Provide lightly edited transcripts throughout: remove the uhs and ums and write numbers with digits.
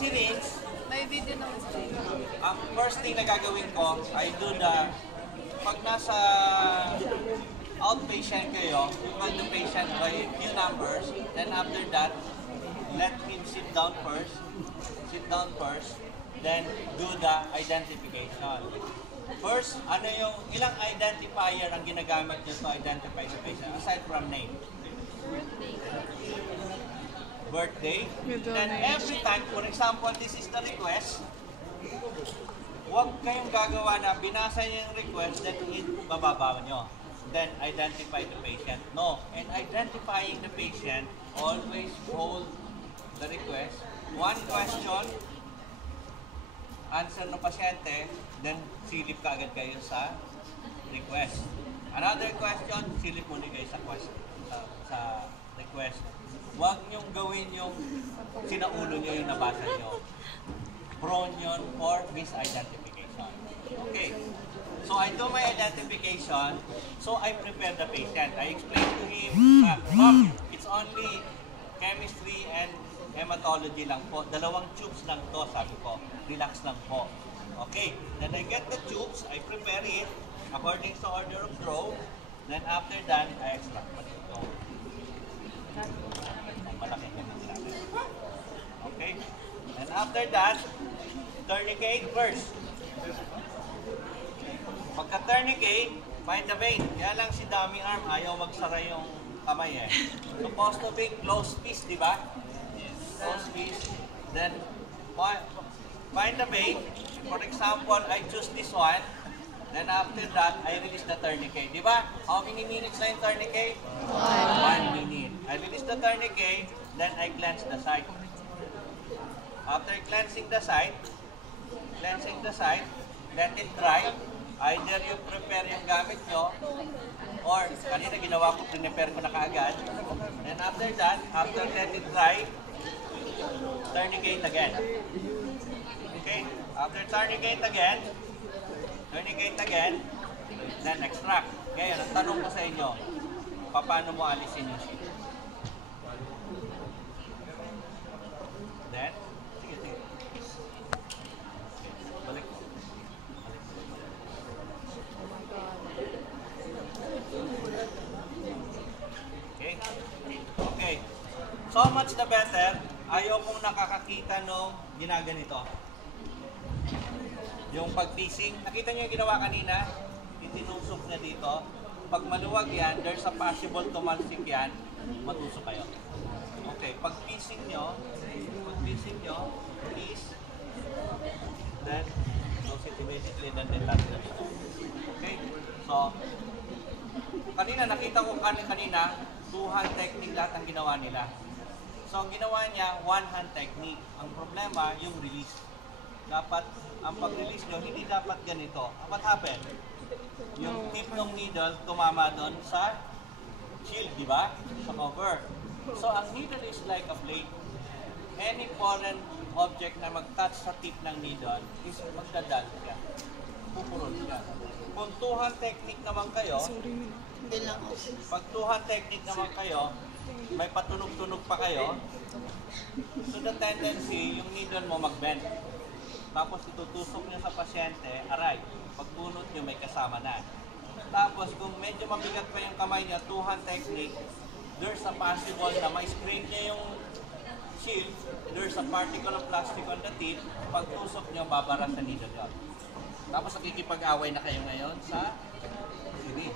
syringe, May video naman sa ang first thing na gagawin ko, I do the, pag nasa outpatient kayo, you call the patient by few numbers, then after that, let him sit down first, then do the identification. First, ano yung, ilang identifier ang ginagamit nyo to identify the patient, aside from name? Birthday. Then every time, for example, this is the request, huwag kayong gagawa na binasa nyo yung request, then bababa nyo. Then identify the patient. No. And identifying the patient, always hold the request. One question, answer ng pasyente, then silip ka agad kayo sa request. Another question, silip muna kayo sa question, sa request. Huwag niyong gawin yung sinaulo niyo yung nabasa niyo. Prone yun for misidentification. Okay. So I do my identification, so I prepare the patient. I explain to him, Ma'am, it's only chemistry and hematology lang po. 2 tubes lang to, sabi ko. Relax lang po. Okay. Then I get the tubes, I prepare it according to order of draw. Then after that, I extract pa ito. Malaking ganun natin. Okay. And after that, tourniquet first. Pagka tourniquet, find the vein. Kaya lang si dummy arm, ayaw magsara yung kamay eh. Supposed to be closed fist, di ba? Closed fist. Then, find the vein. For example, I choose this one. Then after that, I release the tourniquet. Di ba? How many minutes na yung tourniquet? 1 minute. I release the tourniquet, then I cleanse the site. After cleansing the site, let it dry. Either you prepare yung gamit nyo, or kanina ginawa ko, prepare ko na kaagad. Then after that, after let it dry, tourniquet again. Okay? After tourniquet again, then extract. Ngayon, ang tanong ko sa inyo, paano mo alisin yung sheet? Then, sige. Balik ko. Okay. So much the better. Ayaw kong nakakakita nung ginaganito. Yung pag-piecing, nakita nyo yung ginawa kanina? Itinusok niya dito. Pag maluwag yan, there's a possible tumalsik yan, matusok kayo. Okay, pag-piecing nyo, piece, then, close it immediately, then detach na dito. Okay, so, kanina, nakita ko kanina, 2-hand technique lahat ang ginawa nila. So, ang ginawa niya, 1-hand technique. Ang problema, yung release. Dapat, ang pag-release nyo, hindi dapat ganito. What happened? Yung tip ng needle, tumama doon sa shield, di ba? Sa cover. So, ang needle is like a blade. Any foreign object na mag-touch sa tip ng needle is magdadal ka. Pupurol ka. Kung 2-hand technique naman kayo, pag 2-hand technique naman kayo, may patunog-tunog pa kayo, so the tendency, yung needle mo mag-bend. Tapos itutusok nyo sa pasyente, aray, pagpunot nyo may kasama na. Tapos kung medyo mabigat pa yung kamay niya, 2-hand technique, there's a possible na ma-scrape niya yung shield, there's a particle of plastic on the tip, pagtusok nyo, babara sa needle yun. Tapos nakikipag-away na kayo ngayon sa syringe.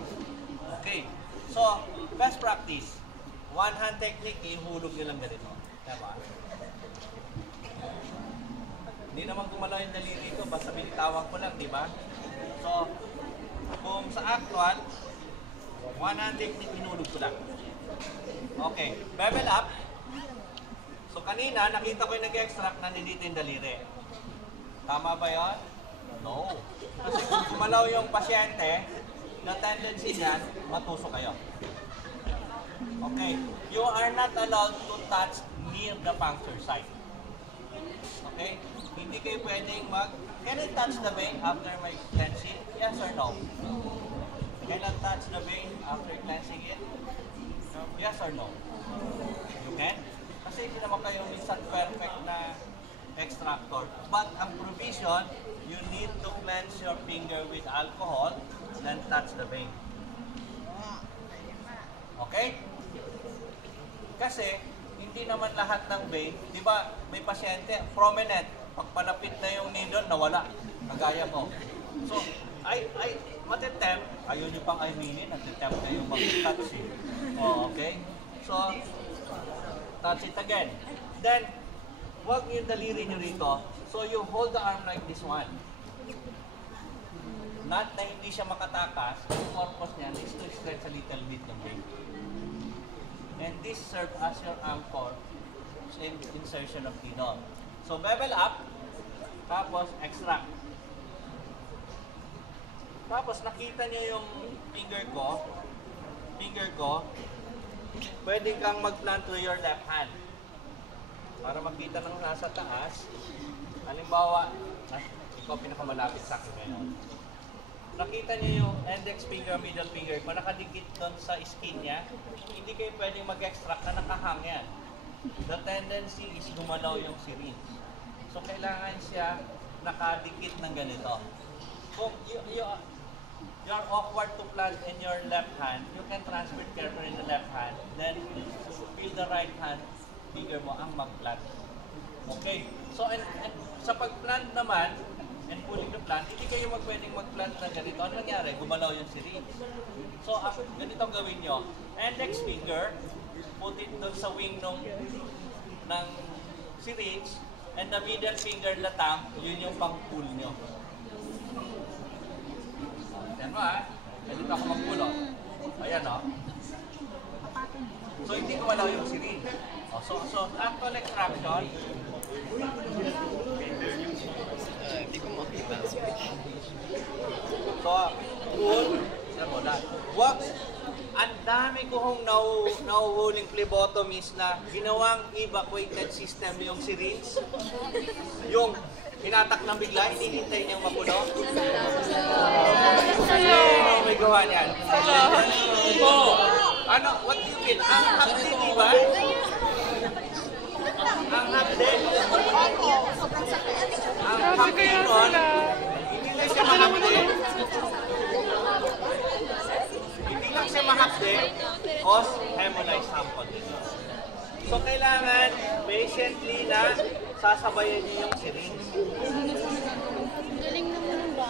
Okay, so best practice, 1-hand technique, ihulog nyo lang ganito. Diba? Hindi naman gumalaw yung daliri ito, basta binitawan ko lang, di ba? So, kung sa actual, 1-hand technique, hinulog ko lang. Okay, bevel up. So, kanina, nakita ko yung nag-extract na nandito yung daliri. Tama ba yun? No. Kasi kung gumalaw yung pasyente, na tendency niyan, matusok kayo. Okay, you are not allowed to touch near the puncture site. Okay? Hindi kayo pwedeng can I touch the vein after my cleansing? Yes or no? Can I touch the vein after cleansing it? Yes or no? You can? Kasi hindi naman kayo minsan perfect na extra extractor. But ang provision, you need to cleanse your finger with alcohol, then touch the vein. Okay? Kasi, hindi naman lahat ng vein, di ba, may pasyente, prominent, pagpalapit na yung needle, nawala. Kagaya mo. So, matitempt, ayaw nyo pang aminin, natitempt na yung mag-touch eh. Oh, okay? So, touch it again. Then, huwag yung daliri nyo rito. So, you hold the arm like this one. Not na hindi siya makatakas, yung purpose niya is to stretch a little bit yung vein. And this serves as your anchor in insertion of needle. So, bevel up, tapos extract. Tapos nakita niyo yung finger ko, pwede kang mag-plant to your left hand. Para makita ng nasa taas. Halimbawa, ikaw pinakamalapit sa akin ngayon. Nakita niyo yung index finger, middle finger ko, nakadikit doon sa skin niya. Hindi kayo pwedeng mag-extract na nakahang yan. The tendency is gumalaw yung syringe. So, kailangan siya nakadikit ng ganito. Kung you're awkward to plant in your left hand, you can transfer carefully in the left hand, then feel the right hand, finger mo ang mag-plant. Okay? So, and sa pag-plant naman, and pulling the plant, hindi kayo pwedeng mag-plant na ganito. Ano nangyari? Gumalaw yung syringe. So, ganito ang gawin nyo. Index finger, put it doon sa wing ng syringe, and the middle finger latang, yun yung pang-pull nyo. Ayan mo ha. Dito ako mag-pull o. Ayan o. So, hindi gumalaw yung syringe. So, actual extraction, Hindi ko makita. so, pull, wag, ang dami ko hong nahuhuling phlebotomist na ginawang evacuated system yung syringe. Yung hinatak ng bigla, hindi hintay niyang mapuno. Sino may gawa niyan? Ano, what do you mean? Ang hapdi, di ba? Ang hapdi. Ang hapdi nun, hindi lang siya mahapdi. Hindi lang siya mahapdi, cause hemolyzed sample. So, kailangan patiently na sasabayan niyo yung syringe.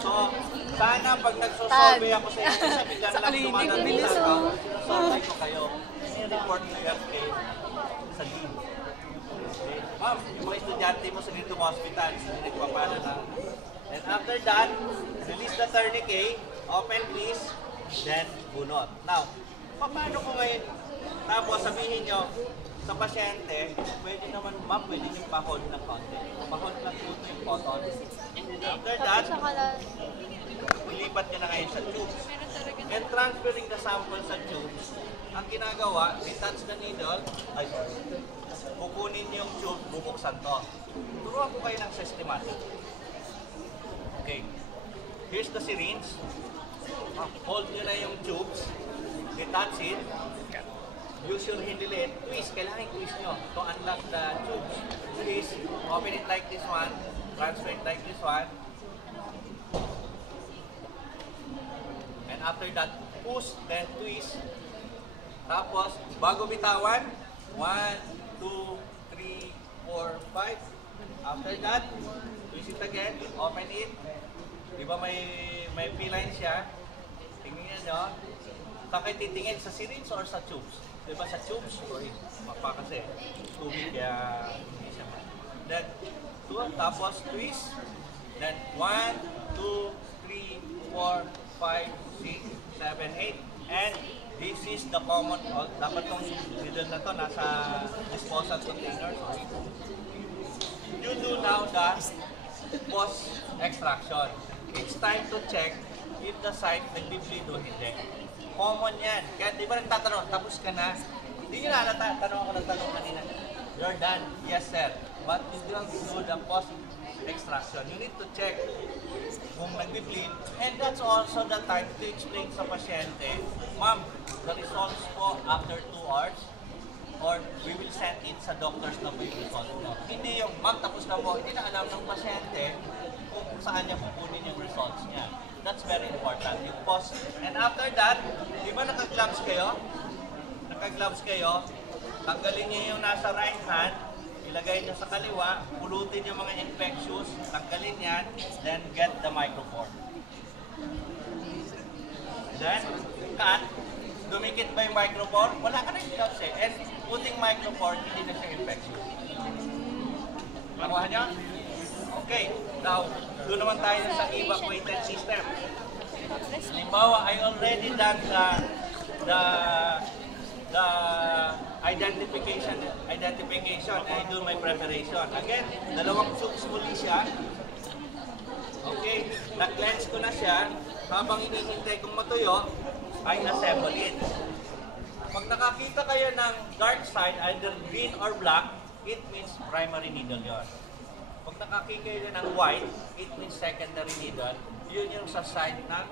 So, sana pag nagsosolve ako sa inyo, sa bigyan lang dumadagdagan ako, solve ko kayo. Report to FK sa dean. Okay. Ma'am, yung mga estudyante mo sa dito hospital, hindi nagpapala na. And after that, release the tourniquet, open please, then bunot. Now, paano ko ngayon? Tapos sabihin nyo, sa pasyente, pwede naman ma'am, pwede yung pa-hold ng konti. Pa-hold ng puto yung cotton. After that, ilipat nyo na ngayon sa tubes. And transferring the sample sa tubes, ang ginagawa, detach the needle, kukunin nyo yung tube, bubuksan to. Turuan ko kayo ng systematic. Okay. Here's the syringe. Hold nyo na yung tubes, detach it. Use your hindilit, twist, kailangan twist nyo to unlock the tubes. Twist, open it like this one, transfer it like this one. And after that, push, then twist. Tapos, bago bitawan, 1, 2, 3, 4, 5. After that, twist it again, open it. Diba may P-line siya? Tingnan nyo. Saan kayo titingin? Sa syringe or sa tubes? Diba sa tubes? Sorry, mapa kasi. Tubig kaya hindi siya. Then, tapos twist. Then, 1, 2, 3, 4, 5, 6, 7, 8. And this is the common, dapat tong needle na to nasa disposal container. Sorry. You do now the post-extraction. It's time to check if the site nag-bleed o hindi. Common yan. Kaya di ba nagtatanong, tapos ka na? Hindi nyo na tanong ako ng tanong kanina. You're done? Yes, sir. But you don't do the post-extraction. You need to check kung nag-bleed. And that's also the time to explain sa pasyente, ma'am, the results po after 2 hours or we will send it sa doctors na may result mo. Hindi yung magtapos na po, hindi na alam ng pasyente kung saan niya kukunin yung results niya. That's very important. Yung pause. And after that, di ba naka-gloves kayo? Naka-gloves kayo, tanggalin niyo yung nasa right hand, ilagay niyo sa kaliwa, pulutin yung mga infectious, tanggalin yan, then get the microphone. Then, cut. Dumikit ba yung microphone? Wala ka na yung gloves eh. And putting microphone, hindi na siya infectious. Nakuha niyo? Okay. Now, doon naman tayo sa evacuated system. Halimbawa, I already done the identification. I do my preparation. Again, dalawang tubes muli siya. Okay, na-cleanse ko na siya. Habang inihintay kong matuyo, I assemble it. Pag nakakita kayo ng dark side, either green or black, it means primary needle yon. Pag nakakita kayo ng white, it means secondary needle. Yun yung sa side ng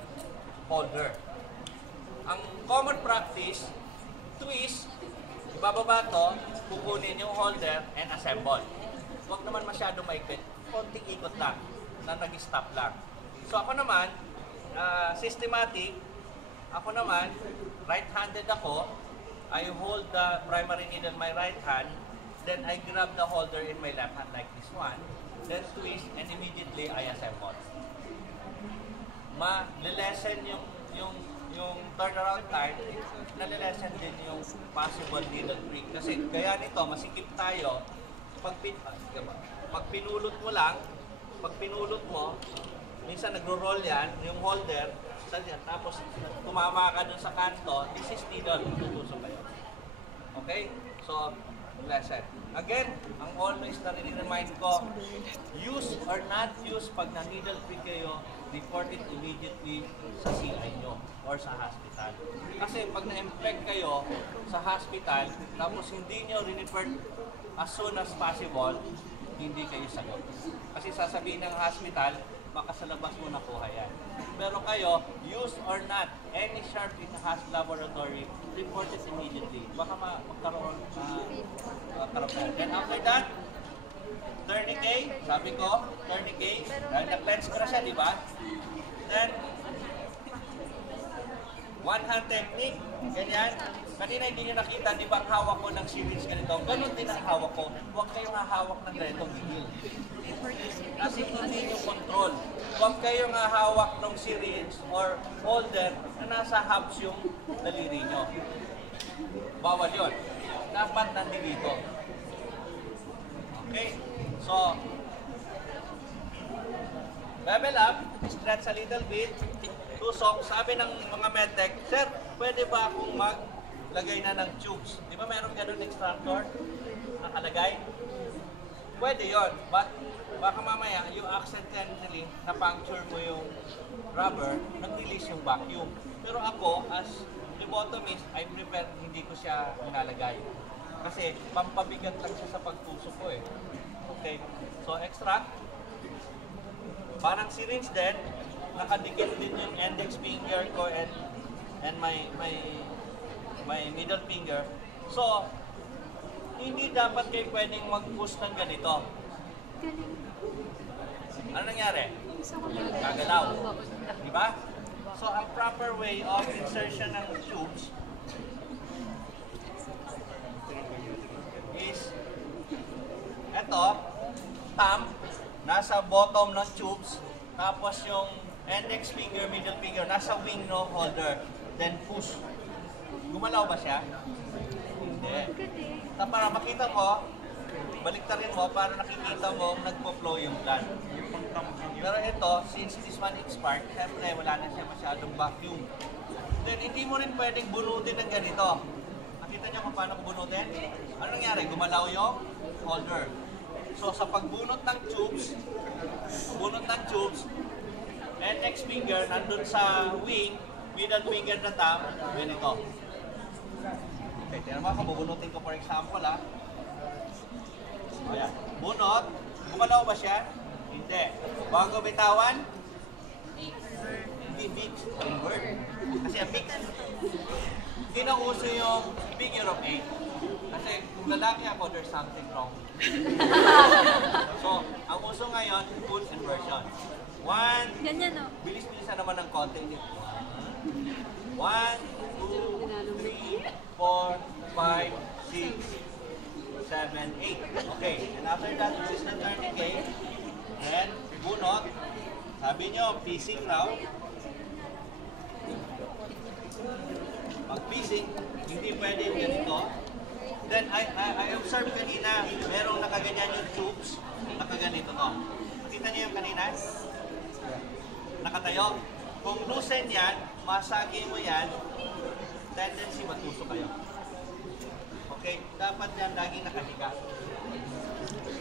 holder. Ang common practice, twist, ibababa to, kukunin yung holder, and assemble. Huwag naman masyado maikit, konting ikot lang, na nag-stop lang. So ako naman, systematic, ako naman, right-handed ako, I hold the primary needle in my right hand, then I grab the holder in my left hand like this one, then twist, and immediately I assemble. Ma-lesen yung turnaround time, nalilesen din yung possible needle prick. Kasi kaya nito, masikip tayo, pag pinulot mo lang, pag pinulot mo, minsan nagro-roll yan, yung holder, tapos tumama ka dun sa kanto, this is needle, tutusok kayo. Okay? So, lesson. Again, ang always na rin-remind ko, use or not use pag na-needle prick kayo, report it immediately sa CI nyo or sa hospital. Kasi pag na-infect kayo sa hospital, tapos hindi nyo rin-report as soon as possible, hindi kayo sagot. Kasi sasabihin ng hospital, baka sa labas mo nakuha yan. Pero kayo, use or not, any sharp in the hospital laboratory, report it immediately. Baka magkaroon karapatan. Then after that, tourniquet, sabi ko, tourniquet, dahil na-cleanse ko na siya, di ba? Then, one hand technique, ganyan. Kanina hindi nyo nakita, di ba ang hawak ko ng syringe ganito? Ganun din ang hawak ko. Huwag kayong hahawak ng ganito, gigil. Kasi hindi nyo control. Huwag kayong hahawak ng syringe or holder na nasa hubs yung daliri nyo. Bawal yun. Dapat nandito. Okay? So, level up, stretch a little bit, tusok. Sabi ng mga medtech, sir, pwede ba akong maglagay na ng tubes? Di ba meron ganun extractor nakalagay? Pwede yon, but baka mamaya you accidentally na-puncture mo yung rubber, nag-release yung vacuum. Pero ako, as phlebotomist, I prefer hindi ko siya nilalagay. Kasi pampabigat lang siya sa pagtusok ko eh. Okay, so extract. Parang syringe din, nakadikit din yung index finger ko and my middle finger. So, hindi dapat kayo pwedeng mag-push ng ganito. Ano nangyari? Gagalaw. Diba? So, ang proper way of insertion ng tubes is eto, thumb, nasa bottom ng tubes, tapos yung index finger, middle finger, nasa wing no holder, then push. Gumalaw ba siya? Hindi. Para makita mo, baliktarin mo para nakikita mo nagpo-flow yung blood. Pero ito, since this one expired, siyempre wala na siya masyadong vacuum. Then hindi mo rin pwedeng bunutin ng ganito. Nakita niyo kung paano bunutin? Ano nangyari? Gumalaw yung holder. So sa pagbunot ng tubes, index finger nandun sa wing, middle finger na thumb, ganito. Okay, tignan mo, bubunutin ko for example Ayan. Bunot, gumalaw ba siya? Hindi. Bago bitawan? Hindi fixed. Invert. Kasi ang fixed, hindi na uso yung figure of 8. Kasi kung lalaki ako, there's something wrong. full inversion. 1, Ganyan, no? bilis-bilisan naman ng konti. 1, 2, 3, 4, 5, 6, 7, 8. Okay, and after that, this is the tourniquet. Then, bunot. Sabi nyo, piecing raw. Pag piecing, hindi pwede yung ganito. Then, I observed kanina, merong nakaganyan yung tubes. Nakaganito to. Nakita niyo yung kanina? Nakatayo. Kung loosen yan, masagi mo yan, tendency matusok kayo. Okay, dapat yan laging nakahiga.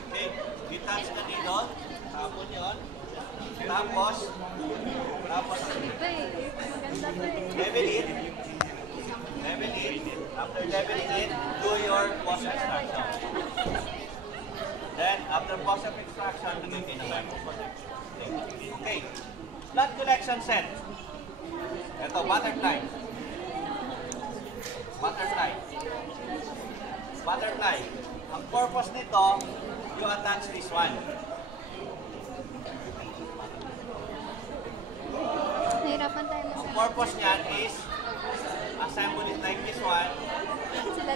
Okay, detach ka dito, tapon yun. Tapos, Maganda pa eh. level it. Level it. After leveling it, do your post extraction. Then, after post extraction, nagiging na lang. Okay. Blood collection set. Ito, butterfly. Butterfly. Butterfly. Ang purpose nito, you attach this one. Nahirapan tayo Ang sa purpose niyan is assemble it like this one. sila